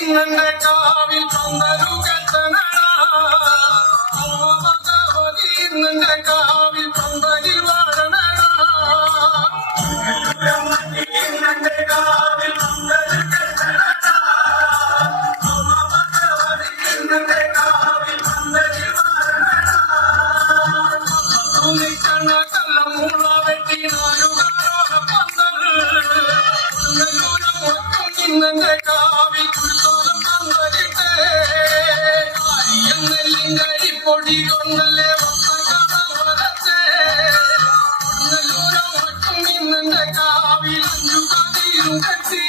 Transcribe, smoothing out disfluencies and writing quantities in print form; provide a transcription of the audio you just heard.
ഇന്നെ കാവിൽ പന്തലു കെട്ടണടാ ഭഗവതി ഇന്നെ കാവിൽ പന്തലിൽ വാഴണടാ ഇന്നെ കാവിൽ പന്തലു കെട്ടണടാ ഭഗവതി ഇന്നെ കാവിൽ പന്തലിൽ വാഴണടാ തുണിക്കണ കള്ളമൂള വെട്ടി നാലുകാരോഹ പന്തൽ ഇന്നെ കാവിൽ കുരുത്തോലം പന്തലിട്ടേ നെല്ലിന്റെ അരിപ്പൊടി കൊണ്ടല്ലേ വരച്ചേ നെല്ലൂരം ഇന്നെ കാവിൽ അഞ്ചു കതിരും കെട്ടി